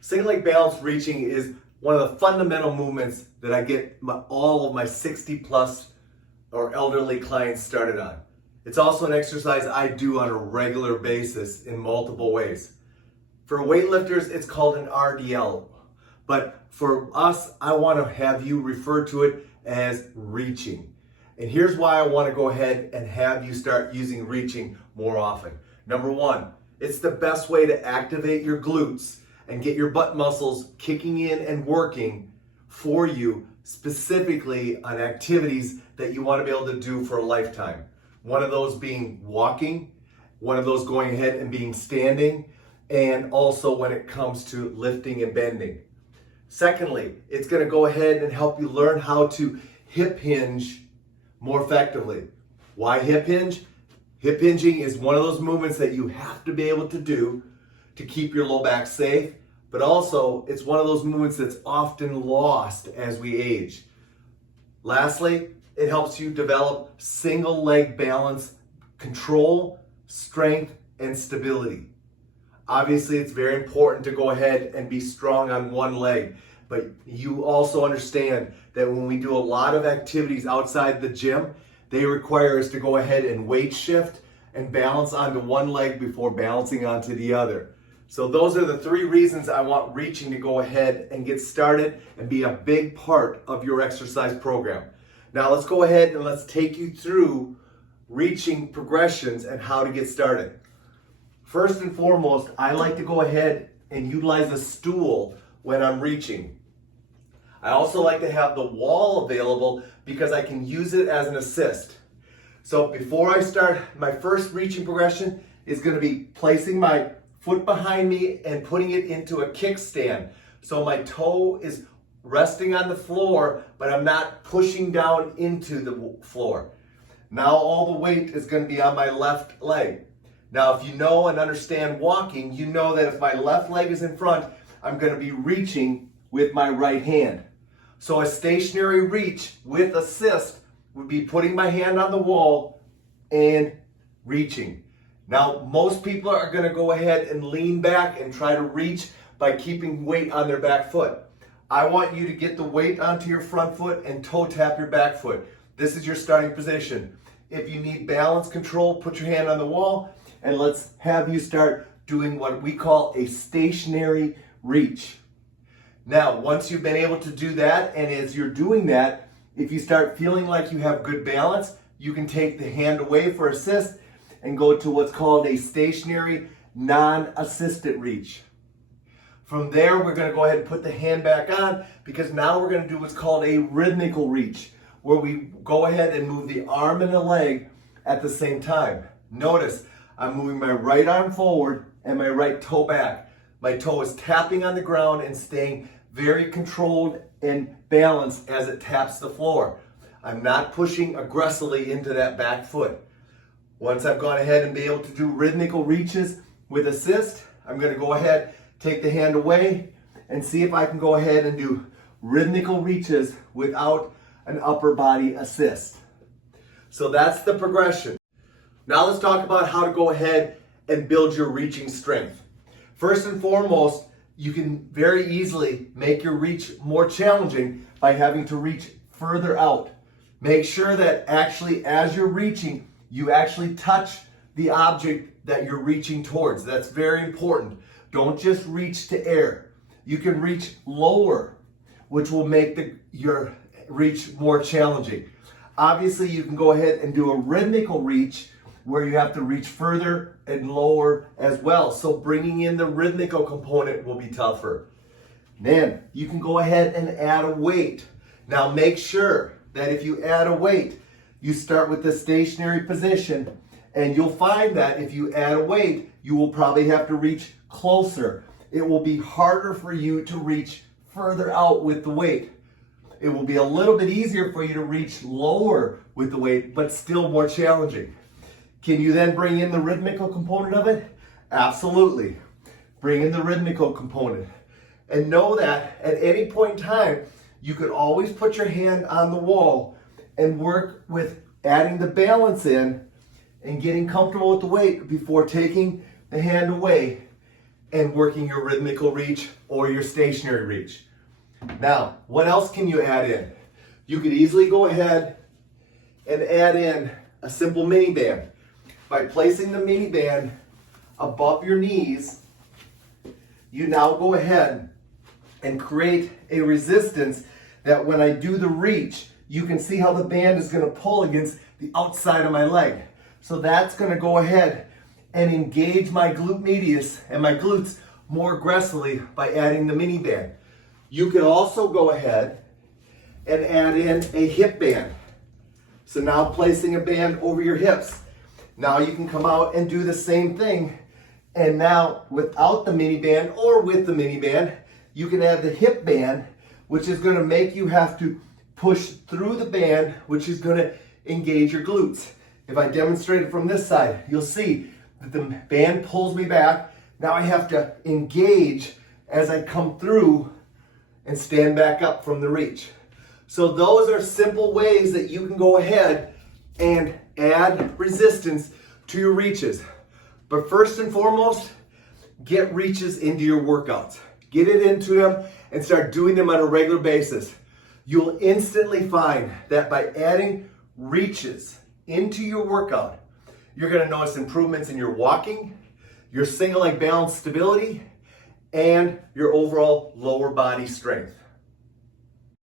Single leg balance reaching is one of the fundamental movements that I get all of my 60 plus or elderly clients started on. It's also an exercise I do on a regular basis in multiple ways. For weightlifters, it's called an RDL, but for us, I want to have you refer to it as reaching. And here's why I want to go ahead and have you start using reaching more often. Number one, it's the best way to activate your glutes and get your butt muscles kicking in and working for you, specifically on activities that you want to be able to do for a lifetime. One of those being walking, one of those going ahead and being standing, and also when it comes to lifting and bending. Secondly, it's going to go ahead and help you learn how to hip hinge more effectively. Why hip hinge? Hip hinging is one of those movements that you have to be able to do to keep your low back safe, but also it's one of those movements that's often lost as we age. Lastly, it helps you develop single leg balance, control, strength, and stability. Obviously, it's very important to go ahead and be strong on one leg, but you also understand that when we do a lot of activities outside the gym, they require us to go ahead and weight shift and balance onto one leg before balancing onto the other. So those are the three reasons I want reaching to go ahead and get started and be a big part of your exercise program. Now let's go ahead and let's take you through reaching progressions and how to get started. First and foremost, I like to go ahead and utilize a stool when I'm reaching. I also like to have the wall available because I can use it as an assist. So before I start, my first reaching progression is going to be placing my foot behind me and putting it into a kickstand. So my toe is resting on the floor, but I'm not pushing down into the floor. Now all the weight is going to be on my left leg. Now if you know and understand walking, you know that if my left leg is in front, I'm going to be reaching with my right hand. So a stationary reach with assist would be putting my hand on the wall and reaching. Now, most people are going to go ahead and lean back and try to reach by keeping weight on their back foot. I want you to get the weight onto your front foot and toe tap your back foot. This is your starting position. If you need balance control, put your hand on the wall and let's have you start doing what we call a stationary reach. Now, once you've been able to do that, and as you're doing that, if you start feeling like you have good balance, you can take the hand away for assist and go to what's called a stationary non-assisted reach. From there, we're going to go ahead and put the hand back on because now we're going to do what's called a rhythmical reach, where we go ahead and move the arm and the leg at the same time. Notice, I'm moving my right arm forward and my right toe back. My toe is tapping on the ground and staying very controlled and balanced as it taps the floor. I'm not pushing aggressively into that back foot. Once I've gone ahead and be able to do rhythmical reaches with assist, I'm going to go ahead, take the hand away, and see if I can go ahead and do rhythmical reaches without an upper body assist. So that's the progression. Now let's talk about how to go ahead and build your reaching strength. First and foremost, you can very easily make your reach more challenging by having to reach further out. Make sure that actually as you're reaching, you actually touch the object that you're reaching towards. That's very important. Don't just reach to air. You can reach lower, which will make your reach more challenging. Obviously, you can go ahead and do a rhythmical reach where you have to reach further and lower as well. So bringing in the rhythmical component will be tougher. Then you can go ahead and add a weight. Now make sure that if you add a weight, you start with the stationary position, and you'll find that if you add a weight, you will probably have to reach closer. It will be harder for you to reach further out with the weight. It will be a little bit easier for you to reach lower with the weight, but still more challenging. Can you then bring in the rhythmical component of it? Absolutely. Bring in the rhythmical component. And know that at any point in time, you could always put your hand on the wall and work with adding the balance in and getting comfortable with the weight before taking the hand away and working your rhythmical reach or your stationary reach. Now, what else can you add in? You could easily go ahead and add in a simple mini band. By placing the mini band above your knees, you now go ahead and create a resistance that when I do the reach, you can see how the band is going to pull against the outside of my leg. So that's going to go ahead and engage my glute medius and my glutes more aggressively by adding the mini band. You can also go ahead and add in a hip band. So now placing a band over your hips. Now you can come out and do the same thing. And now without the mini band or with the mini band, you can add the hip band, which is going to make you have to push through the band, which is going to engage your glutes. If I demonstrate it from this side, you'll see that the band pulls me back. Now I have to engage as I come through and stand back up from the reach. So those are simple ways that you can go ahead and add resistance to your reaches. But first and foremost, get reaches into your workouts. Get it into them and start doing them on a regular basis. You'll instantly find that by adding reaches into your workout, you're going to notice improvements in your walking, your single leg balance stability, and your overall lower body strength.